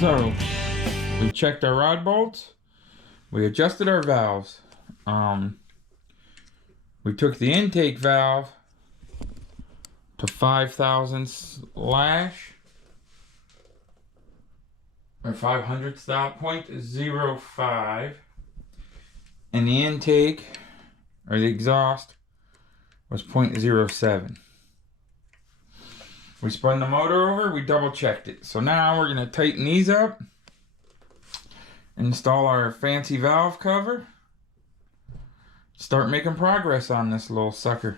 So, we checked our rod bolts. We adjusted our valves. We took the intake valve to 5,000 slash, or 500 stop, 0.05. And the intake, or the exhaust, was 0.07. We spun the motor over, we double checked it. So now we're gonna tighten these up, install our fancy valve cover, start making progress on this little sucker.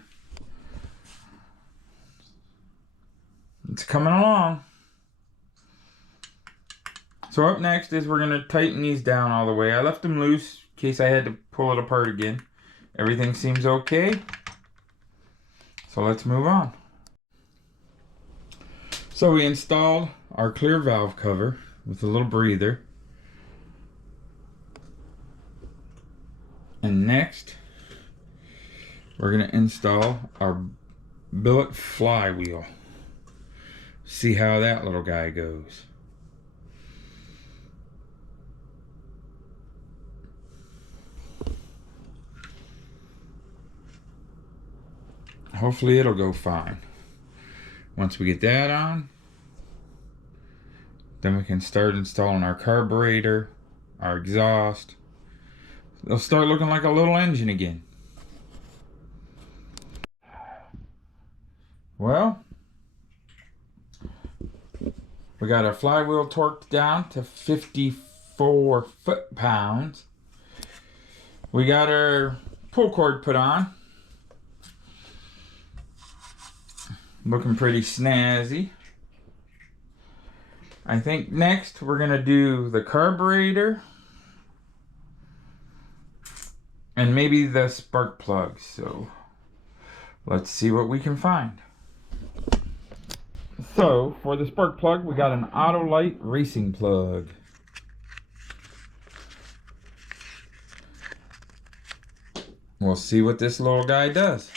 It's coming along. So up next is we're gonna tighten these down all the way. I left them loose in case I had to pull it apart again. Everything seems okay. So let's move on. So we installed our clear valve cover with a little breather. And next, we're going to install our billet flywheel. See how that little guy goes. Hopefully it'll go fine. Once we get that on, then we can start installing our carburetor, our exhaust. They'll start looking like a little engine again. Well, we got our flywheel torqued down to 54 foot-pounds. We got our pull cord put on. Looking pretty snazzy. I think next we're gonna do the carburetor and maybe the spark plug. So let's see what we can find. So for the spark plug, we got an Autolite racing plug. We'll see what this little guy does.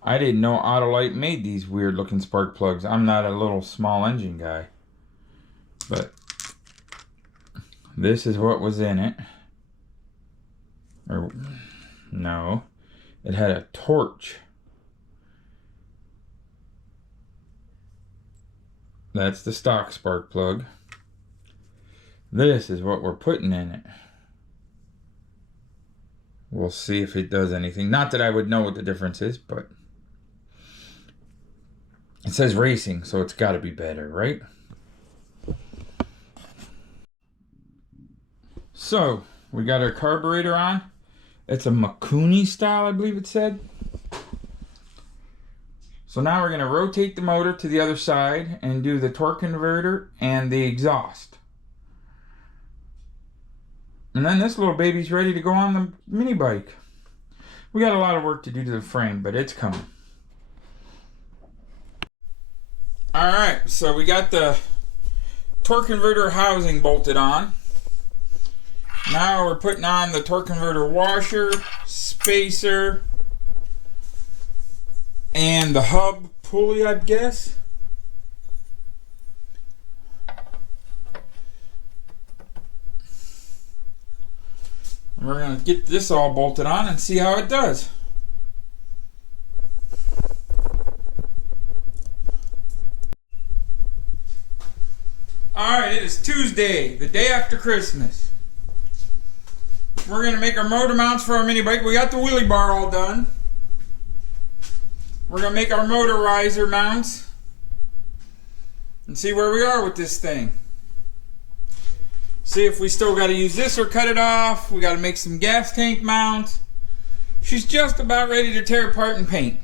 I didn't know Autolite made these weird looking spark plugs. I'm not a little small engine guy. But this is what was in it. Or no. It had a torch. That's the stock spark plug. This is what we're putting in it. We'll see if it does anything. Not that I would know what the difference is, but it says racing, so it's got to be better, right? So, we got our carburetor on. It's a Mikuni style, I believe it said. So now we're going to rotate the motor to the other side and do the torque converter and the exhaust. And then this little baby's ready to go on the mini bike. We got a lot of work to do to the frame, but it's coming. Alright, so we got the torque converter housing bolted on. Now we're putting on the torque converter washer, spacer, and the hub pulley, I guess. And we're going to get this all bolted on and see how it does. Alright, it is Tuesday, the day after Christmas. We're going to make our motor mounts for our mini bike. We got the wheelie bar all done. We're going to make our motor riser mounts and see where we are with this thing. See if we still got to use this or cut it off. We got to make some gas tank mounts. She's just about ready to tear apart and paint.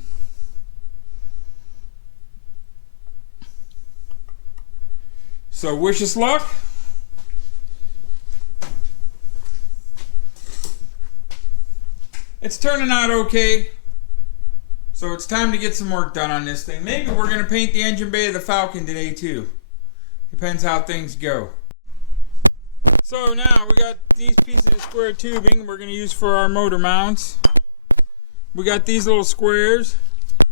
So wish us luck. It's turning out okay. So it's time to get some work done on this thing. Maybe we're going to paint the engine bay of the Falcon today too. Depends how things go. So now we got these pieces of square tubing we're going to use for our motor mounts. We got these little squares,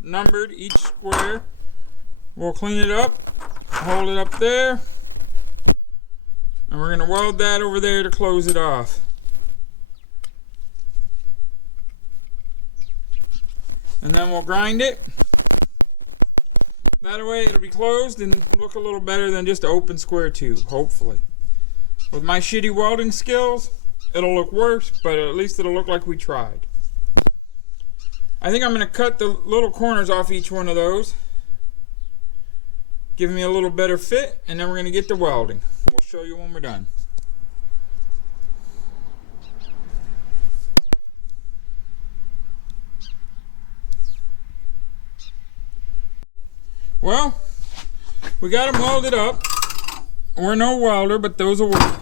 numbered each square. We'll clean it up, hold it up there, and we're going to weld that over there to close it off. And then we'll grind it. That way it'll be closed and look a little better than just an open square tube, hopefully. With my shitty welding skills, it'll look worse, but at least it'll look like we tried. I think I'm going to cut the little corners off each one of those, giving me a little better fit, and then we're going to get to welding. We'll show you when we're done. Well, we got them welded up. We're no welder, but those will work.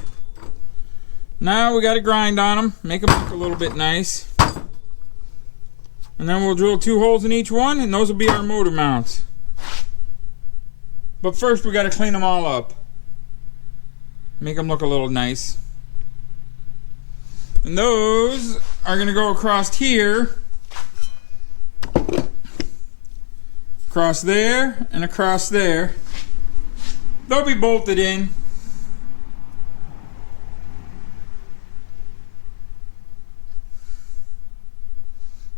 Now we got to grind on them, make them look a little bit nice. And then we'll drill 2 holes in each one, and those will be our motor mounts. But first we got to clean them all up. Make them look a little nice. And those are going to go across here. Across there and across there. They'll be bolted in.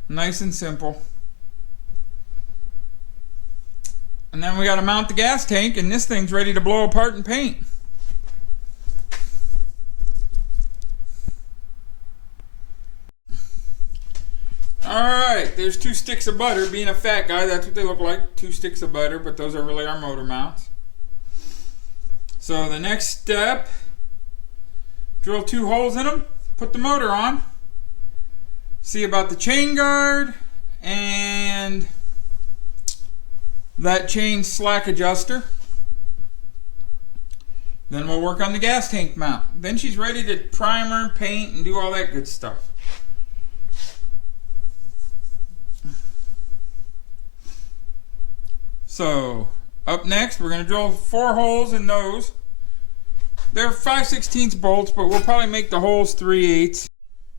Nice and simple. And then we got to mount the gas tank, and this thing's ready to blow apart and paint. Alright, there's 2 sticks of butter. Being a fat guy, that's what they look like. 2 sticks of butter, but those are really our motor mounts. So the next step, drill 2 holes in them, put the motor on, see about the chain guard and that chain slack adjuster. Then we'll work on the gas tank mount. Then she's ready to primer, paint, and do all that good stuff. So, up next, we're going to drill 4 holes in those. They're 5/16 bolts, but we'll probably make the holes 3/8.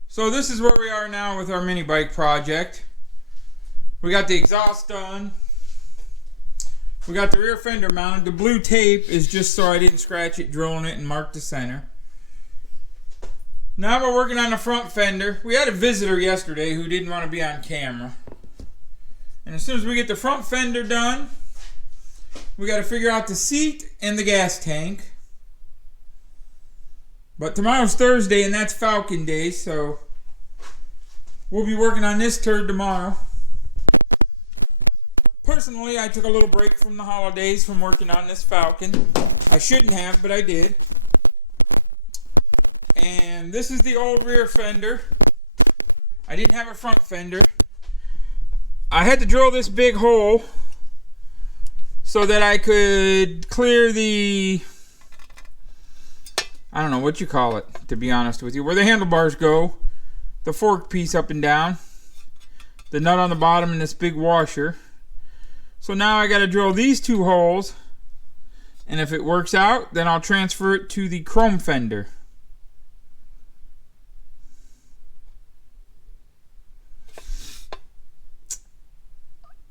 So this is where we are now with our mini bike project. We got the exhaust done. We got the rear fender mounted. The blue tape is just so I didn't scratch it drilling it and mark the center. Now we're working on the front fender. We had a visitor yesterday who didn't want to be on camera. And as soon as we get the front fender done, we got to figure out the seat and the gas tank. But tomorrow's Thursday and that's Falcon Day, so we'll be working on this turd tomorrow. Personally, I took a little break from the holidays from working on this Falcon. I shouldn't have, but I did. And this is the old rear fender. I didn't have a front fender. I had to drill this big hole so that I could clear the, I don't know what you call it, to be honest with you, where the handlebars go, the fork piece up and down, the nut on the bottom, and this big washer. So now I got to drill these 2 holes, and if it works out, then I'll transfer it to the chrome fender.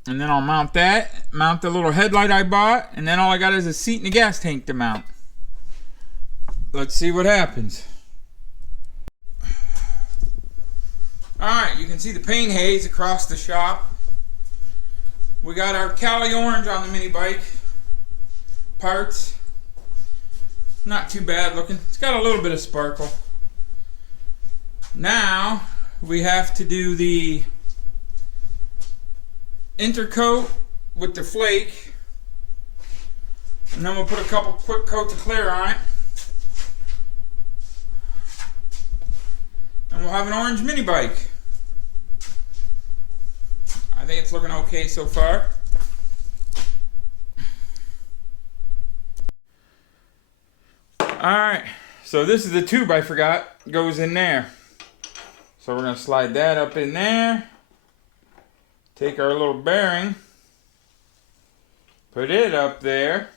And then I'll mount that, mount the little headlight I bought, and then all I got is a seat and a gas tank to mount. Let's see what happens. Alright, you can see the paint haze across the shop. We got our Cali orange on the mini bike parts. Not too bad looking. It's got a little bit of sparkle. Now we have to do the intercoat with the flake, and then we'll put a couple quick coats of clear on it, and we'll have an orange mini bike. I think it's looking okay so far. Alright, so this is the tube I forgot goes in there. So we're going to slide that up in there. Take our little bearing, put it up there.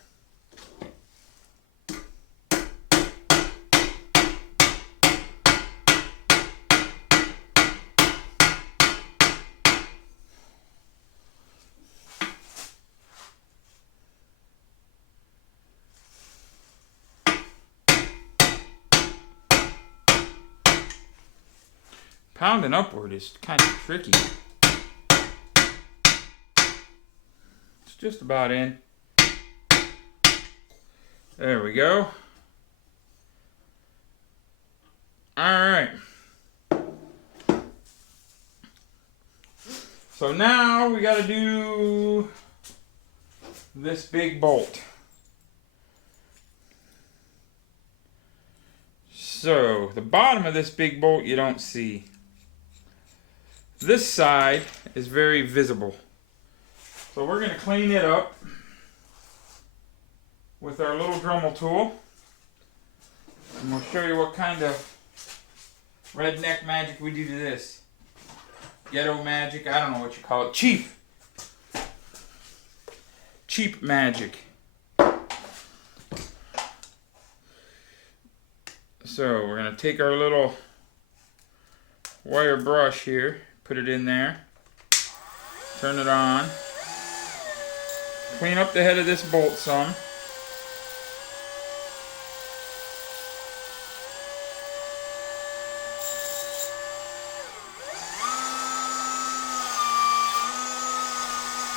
Pounding upward is kind of tricky. It's just about in. There we go. Alright. So now we got to do this big bolt. So the bottom of this big bolt you don't see. This side is very visible. So we're going to clean it up with our little Dremel tool. And we'll show you what kind of redneck magic we do to this. Ghetto magic, I don't know what you call it. Cheap magic. So we're going to take our little wire brush here, put it in there, turn it on, clean up the head of this bolt some.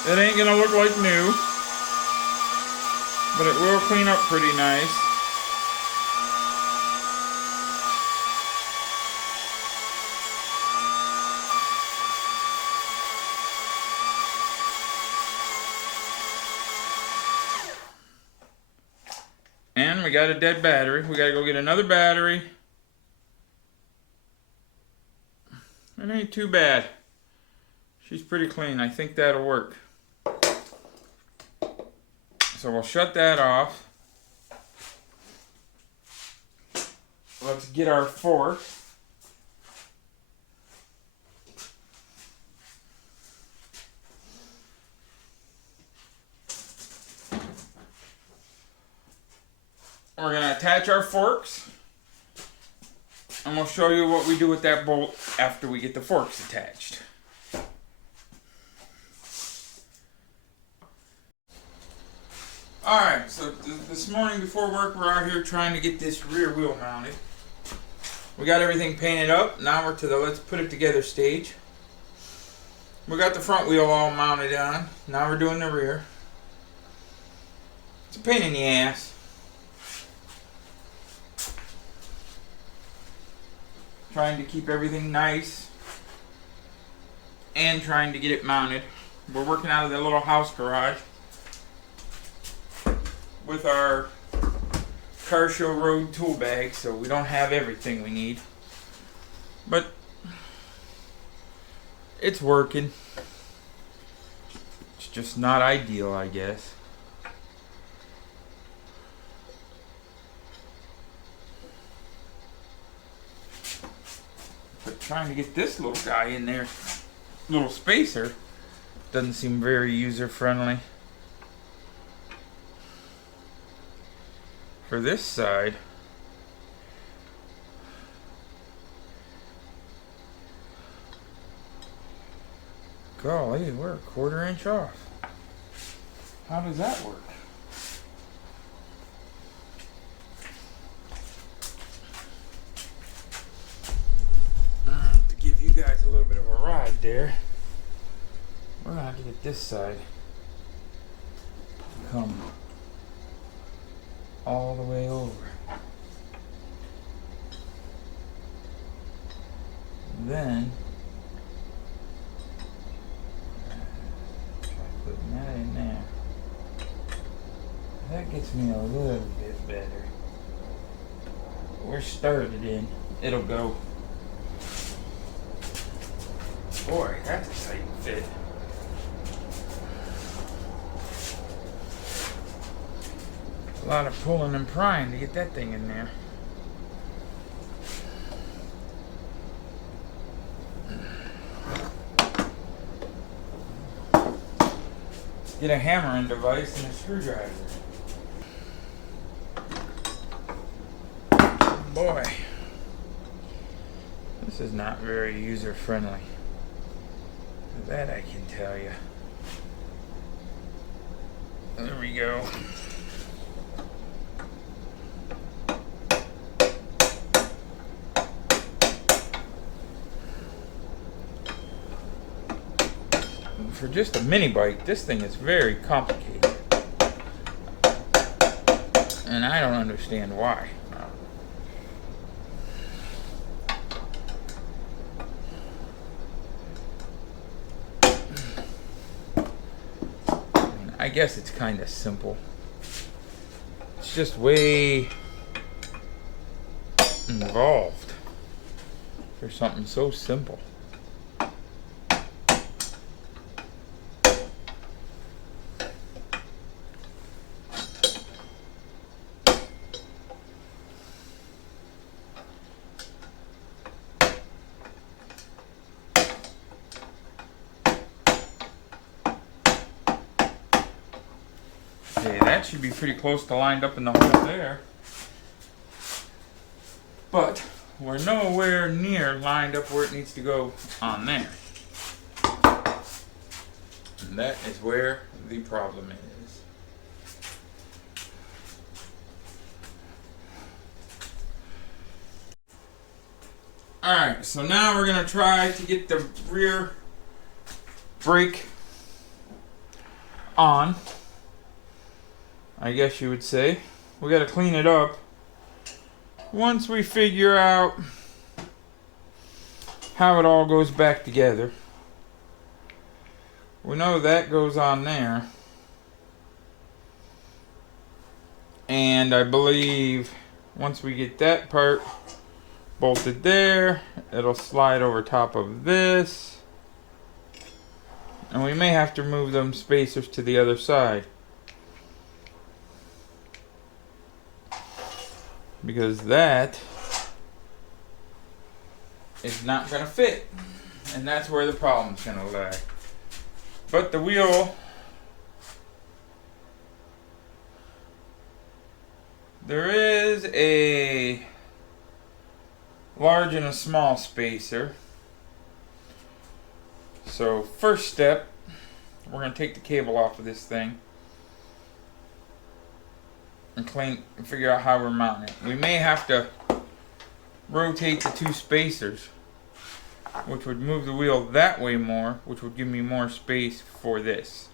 It ain't gonna look like new, but it will clean up pretty nice. And we got a dead battery. We gotta go get another battery. It ain't too bad. She's pretty clean. I think that'll work. So we'll shut that off. Let's get our fork. We're going to attach our forks. And we'll show you what we do with that bolt after we get the forks attached. Alright, so this morning before work we're out here trying to get this rear wheel mounted. We got everything painted up. Now we're to the let's put it together stage. We got the front wheel all mounted on. Now we're doing the rear. It's a pain in the ass. Trying to keep everything nice and trying to get it mounted. We're working out of the little house garage with our Car Show Road tool bag, so we don't have everything we need. But it's working. It's just not ideal, I guess. But trying to get this little guy in there, little spacer, doesn't seem very user-friendly. For this side, golly, we're a 1/4 inch off. How does that work? To give you guys a little bit of a ride there, we're gonna have to get this side to come all the way over. Then try putting that in there. That gets me a little bit better. We're started in. It'll go. Boy, that's a tight fit. A lot of pulling and prying to get that thing in there. Get a hammering device and a screwdriver. Boy, this is not very user friendly. That I can tell you. There we go. for just a mini bike, this thing is very complicated. And I don't understand why. I guess it's kind of simple. It's just way involved for something so simple. Okay, that should be pretty close to lined up in the hole there. But we're nowhere near lined up where it needs to go on there. And that is where the problem is. Alright, so now we're going to try to get the rear brake on, I guess you would say. We got to clean it up. Once we figure out how it all goes back together. We know that goes on there. And I believe once we get that part bolted there, it'll slide over top of this. And we may have to move them spacers to the other side, because that is not going to fit. And that's where the problem's going to lie. But the wheel, there is a large and a small spacer. So first step, we're going to take the cable off of this thing and figure out how we're mounting it. We may have to rotate the two spacers, which would move the wheel that way more, which would give me more space for this.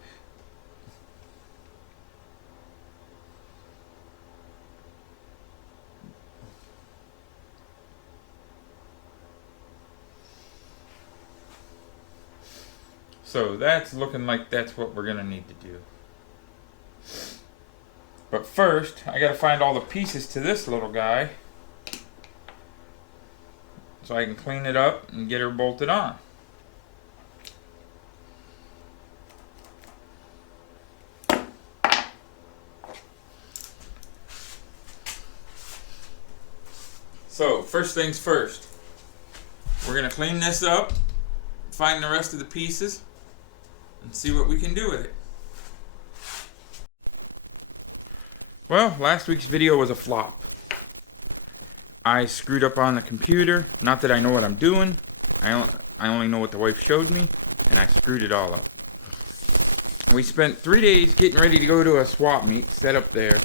So that's looking like that's what we're going to need to do. But first, I got to find all the pieces to this little guy so I can clean it up and get her bolted on. So, first things first. We're going to clean this up, find the rest of the pieces, and see what we can do with it. Well, last week's video was a flop. I screwed up on the computer. Not that I know what I'm doing. I only know what the wife showed me, and I screwed it all up. We spent 3 days getting ready to go to a swap meet set up there.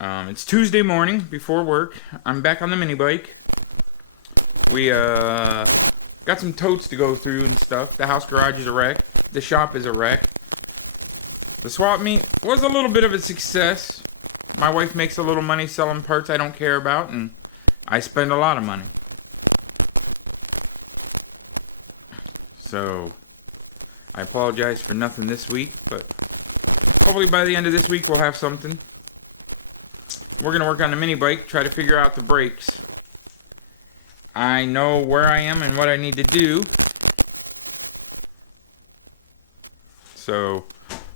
It's Tuesday morning before work. I'm back on the mini bike. We got some totes to go through and stuff. The house garage is a wreck. The shop is a wreck. The swap meet was a little bit of a success. My wife makes a little money selling parts I don't care about, and I spend a lot of money. So, I apologize for nothing this week, but hopefully by the end of this week we'll have something. We're going to work on the mini bike, try to figure out the brakes. I know where I am and what I need to do. So,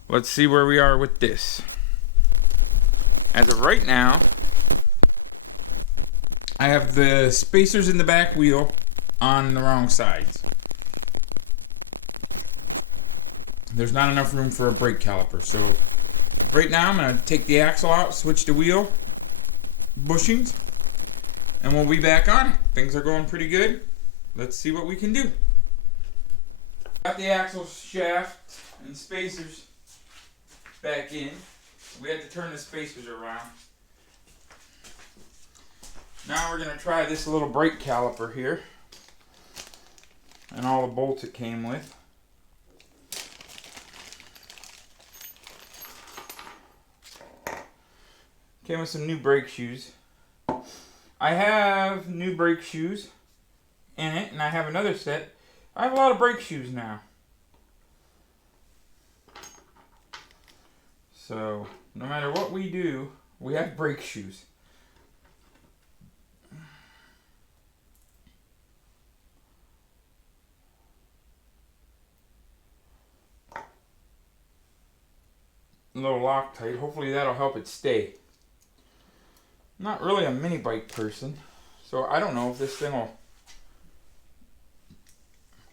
let's see where we are with this. As of right now, I have the spacers in the back wheel on the wrong sides. There's not enough room for a brake caliper. So, right now I'm going to take the axle out, switch the wheel bushings, and we'll be back on it. Things are going pretty good. Let's see what we can do. Got the axle shaft and spacers back in. We had to turn the spacers around. Now we're going to try this little brake caliper here. and all the bolts it came with. Came with some new brake shoes. I have new brake shoes in it, and I have another set. I have a lot of brake shoes now. So, no matter what we do, we have brake shoes. A little Loctite. Hopefully that'll help it stay. I'm not really a mini bike person, so I don't know if this thing will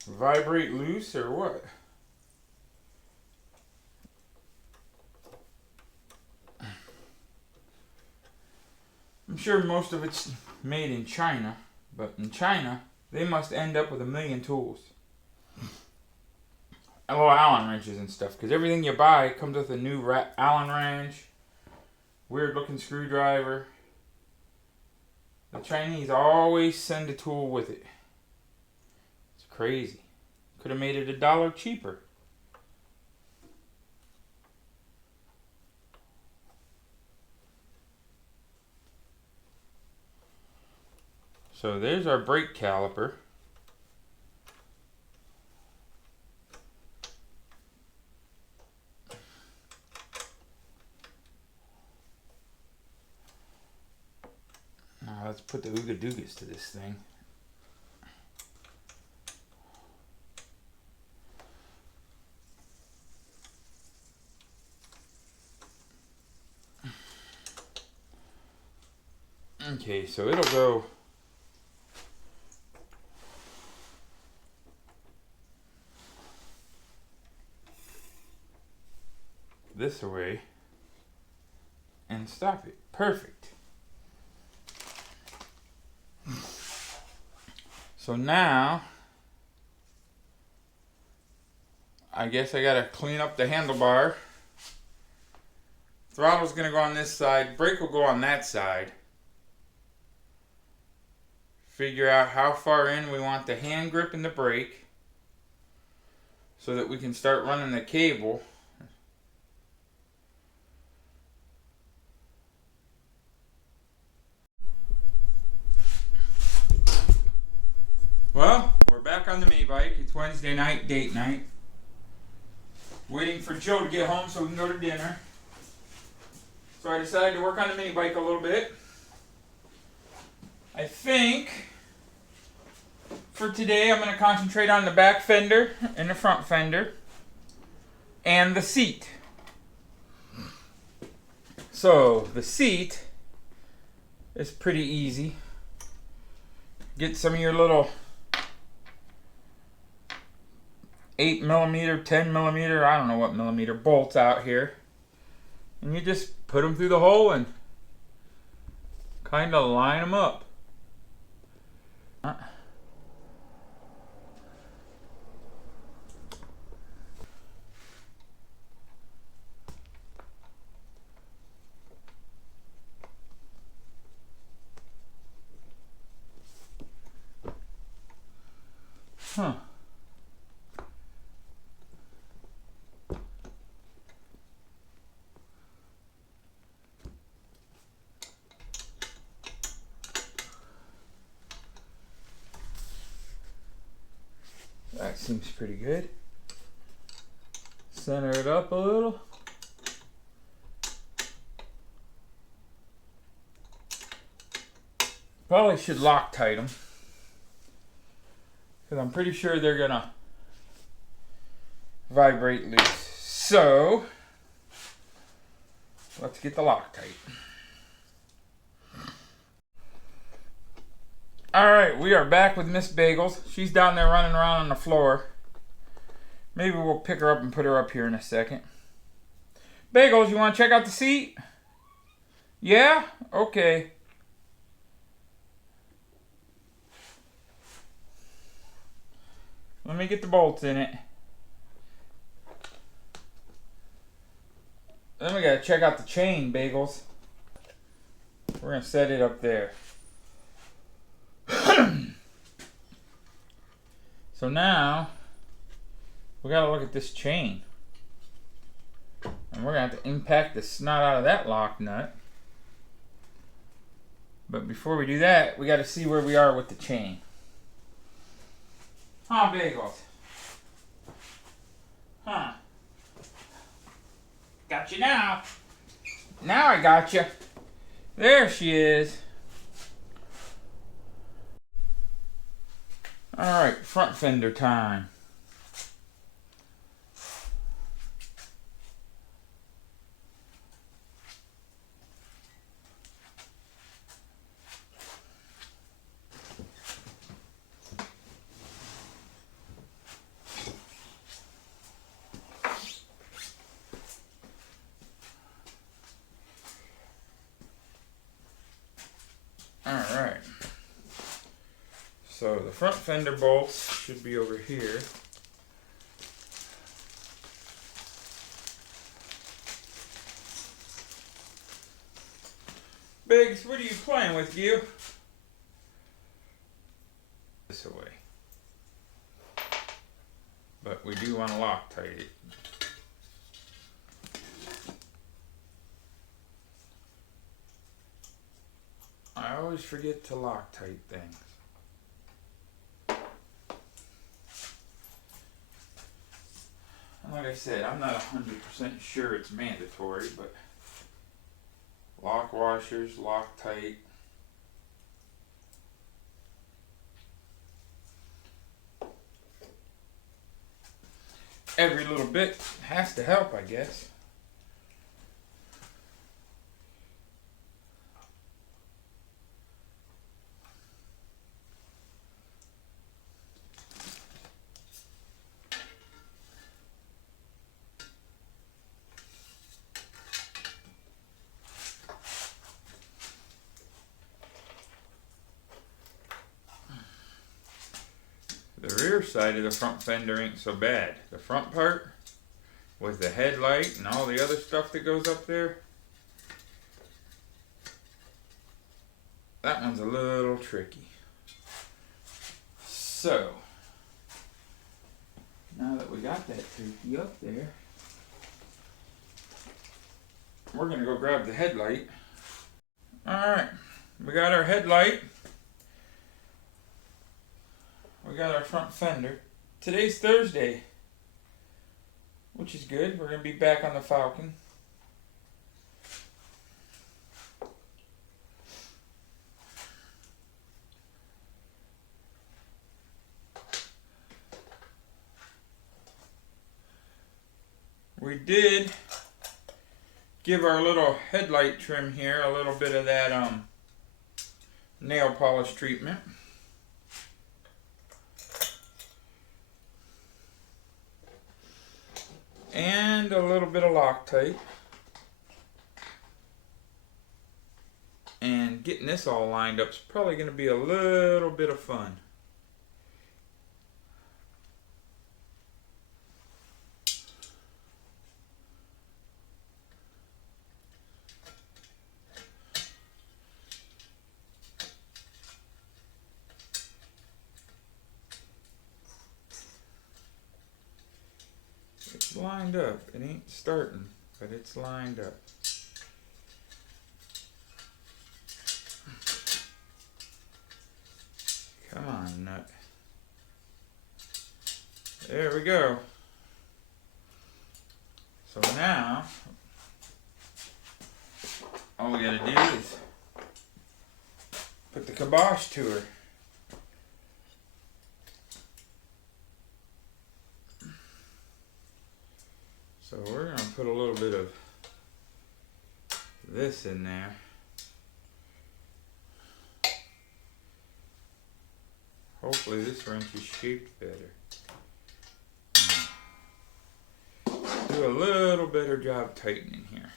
vibrate loose or what. I'm sure most of it's made in China, but in China, they must end up with a million tools. And little Allen wrenches and stuff, because everything you buy comes with a new Allen wrench, weird looking screwdriver. The Chinese always send a tool with it. It's crazy. Could have made it $1 cheaper. So there's our brake caliper. Now let's put the Ooga Doogas to this thing. Okay, so it'll go this way and stop it. Perfect. So now I guess I gotta clean up the handlebar. Throttle's gonna go on this side, brake will go on that side. Figure out how far in we want the hand grip and the brake so that we can start running the cable. Well, we're back on the mini bike. It's Wednesday night, date night. Waiting for Joe to get home so we can go to dinner. So I decided to work on the mini bike a little bit. I think for today I'm going to concentrate on the back fender and the front fender and the seat. So the seat is pretty easy. Get some of your little 8mm, 10mm, I don't know what millimeter bolts out here. And you just put them through the hole and kind of line them up. Huh. That seems pretty good. Center it up a little. Probably should Loctite them, because I'm pretty sure they're gonna vibrate loose. So let's get the Loctite. Alright, we are back with Miss Bagels. She's down there running around on the floor. Maybe we'll pick her up and put her up here in a second. Bagels, you want to check out the seat? Yeah? Okay. Let me get the bolts in it. Then we gotta check out the chain, Bagels. We're gonna set it up there. So now we gotta look at this chain. And we're gonna have to impact the snot out of that lock nut. But before we do that, we gotta see where we are with the chain. Huh, Bagels? Huh? Got you now. Now I got you. There she is. Alright, front fender time. Alright. So the front fender bolts should be over here. Biggs, what are you playing with, you? This away. But we do want to Loctite it. I always forget to Loctite things. And like I said, I'm not 100% sure it's mandatory, but lock washers, Loctite. Every little bit has to help, I guess. The rear side of the front fender ain't so bad. The front part, with the headlight and all the other stuff that goes up there, that one's a little tricky. So, now that we got that turkey up there, we're gonna go grab the headlight. Alright, we got our headlight. We got our front fender. Today's Thursday, which is good. We're going to be back on the Falcon. We did give our little headlight trim here a little bit of that nail polish treatment. And a little bit of Loctite. And getting this all lined up is probably going to be a little bit of fun. It's lined up. It ain't starting, but it's lined up. Come on, nut. There we go. So now, all we gotta do is put the kibosh to her. So we're going to put a little bit of this in there. Hopefully this wrench is shaped better. Do a little better job tightening here.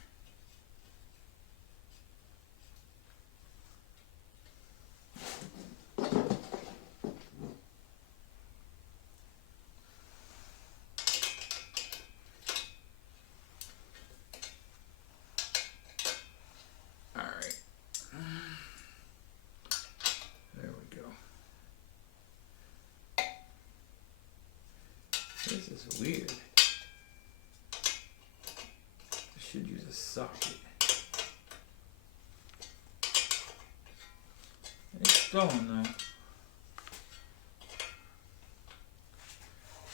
This is weird. I should use a socket. It's going though.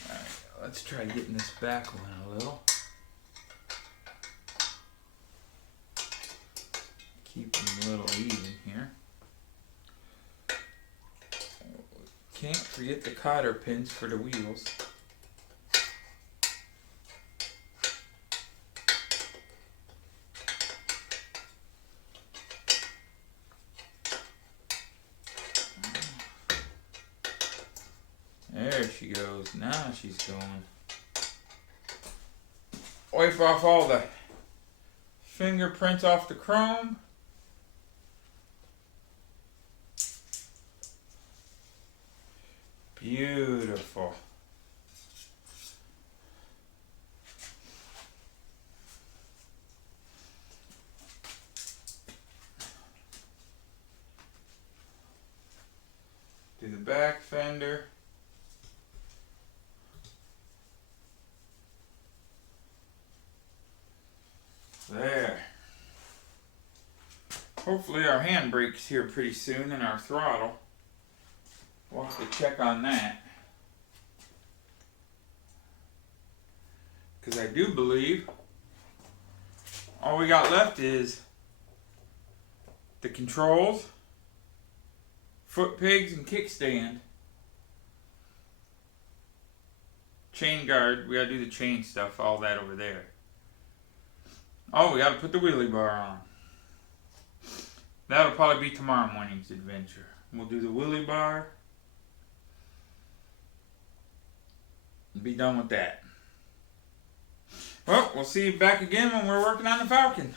Alright, let's try getting this back one a little. Keep them a little even here. Can't forget the cotter pins for the wheels. There she goes. Now she's going. Wipe off all the fingerprints off the chrome. Beautiful. Do the back fender. There. Hopefully our handbrake's here pretty soon and our throttle. We'll have to check on that. Because I do believe all we got left is the controls, foot pegs, and kickstand. Chain guard, we gotta do the chain stuff, all that over there. Oh, we gotta put the wheelie bar on. That'll probably be tomorrow morning's adventure. We'll do the wheelie bar. Be done with that. Well, we'll see you back again when we're working on the Falcon.